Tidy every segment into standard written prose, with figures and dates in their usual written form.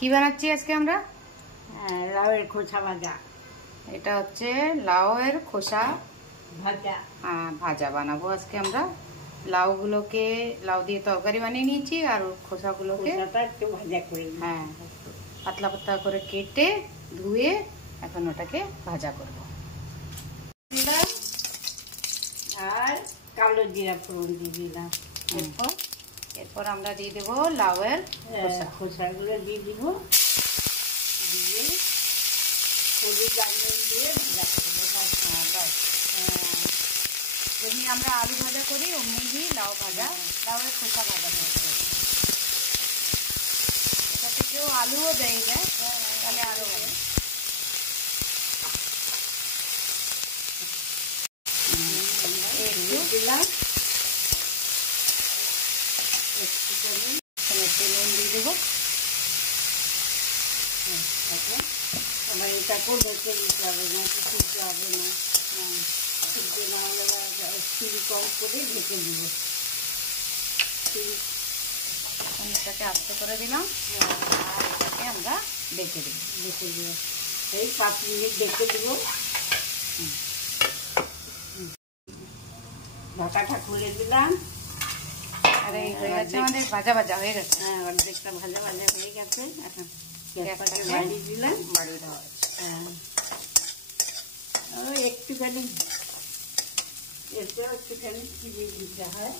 কি বানাচ্ছি আজকে আমরা? লাউয়ের খোসা ভাজা। এটা হচ্ছে লাউয়ের খোসা ভাজা। ভাজা বানাবো আজকে আমরা। লাউগুলোকে লাউ দিয়ে তরকারি বানিয়ে নিয়েছি আর খোসাগুলোকে একটু ভাজা করে, হ্যাঁ, পাতলা পাতলা করে কেটে ধুয়ে এখন ওটাকে ভাজা করব। দিলাম আর কালো জিরা ফোড়ন দিয়ে দিলাম। এরপর আমরা দিয়ে দেবো লাউয়ের খোসাগুলো দিয়ে দিব, দিয়ে হলুদ লবণ দিয়ে ভাজা করবো। যেমনি আমরা আলু ভাজা করি অমনি লাউ ভাজা, লাউয়ের খোসা ভাজা করতে হবে। এটাতে কেউ আলুও দেয় যায়, তাহলে আলু হবে। দিলাম একটু নুন দিয়ে দেবো। আবার এটাকেও ঢেকে দিতে হবে, না সিদ্ধ হবে না। সিদ্ধ না হলে স্টিল কম করে ঢেকে দিব। এটাকে আস্তে করে দিলাম আর এটাকে আমরা ডেকে দিব। এই 5 মিনিট ডেকে দিব। ঢাকাটা খুলে দিলাম। আর এই হয়ে গেছে আমাদের ভাজা ভাজা হয়ে গেছে। হ্যাঁ, অর্ধেকটা ভাজা ভাজা হয়ে গেছে। এখন গ্যাসটাকে বাড়িয়ে দিলাম। বাড়িয়ে দেওয়া হয়েছে। হ্যাঁ, ওই একটুখানি এরপর একটুখানি চিনি দিতে হয়।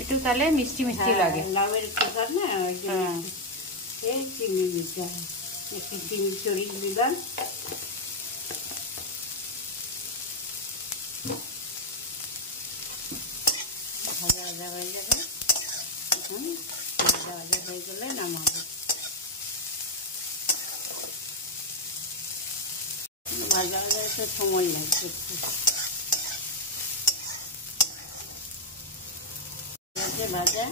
একটু তাহলে মিষ্টি মিষ্টি লাগে। লাউয়ের খোসা না, ওই জন্য এই চিনি দিতে হয়। একটু চিনি ছড়িয়ে দিলাম। ভাজা ভাজা হয়ে যাবে। এখন ভাজা ভাজা হয়ে গেলে নামাবো। ভাজা ভাজা একটু সময় লাগবে। ভাজা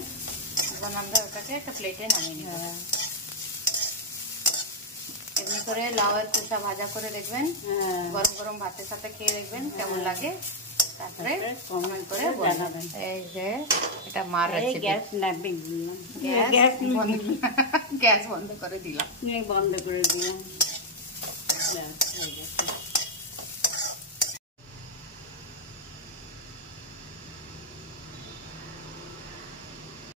এখন আমরা ওটাকে একটা প্লেটে নামিয়ে নিব। এমনি করে লাউয়ের খোসা ভাজা করে দেখবেন, গরম গরম ভাতের সাথে খেয়ে দেখবেন কেমন লাগে। তারপরে কমেন্ট করে জানাবেন। এই যে এটা মার রেসিপি। গ্যাস বন্ধ করে দিলাম। বন্ধ করে দিলাম।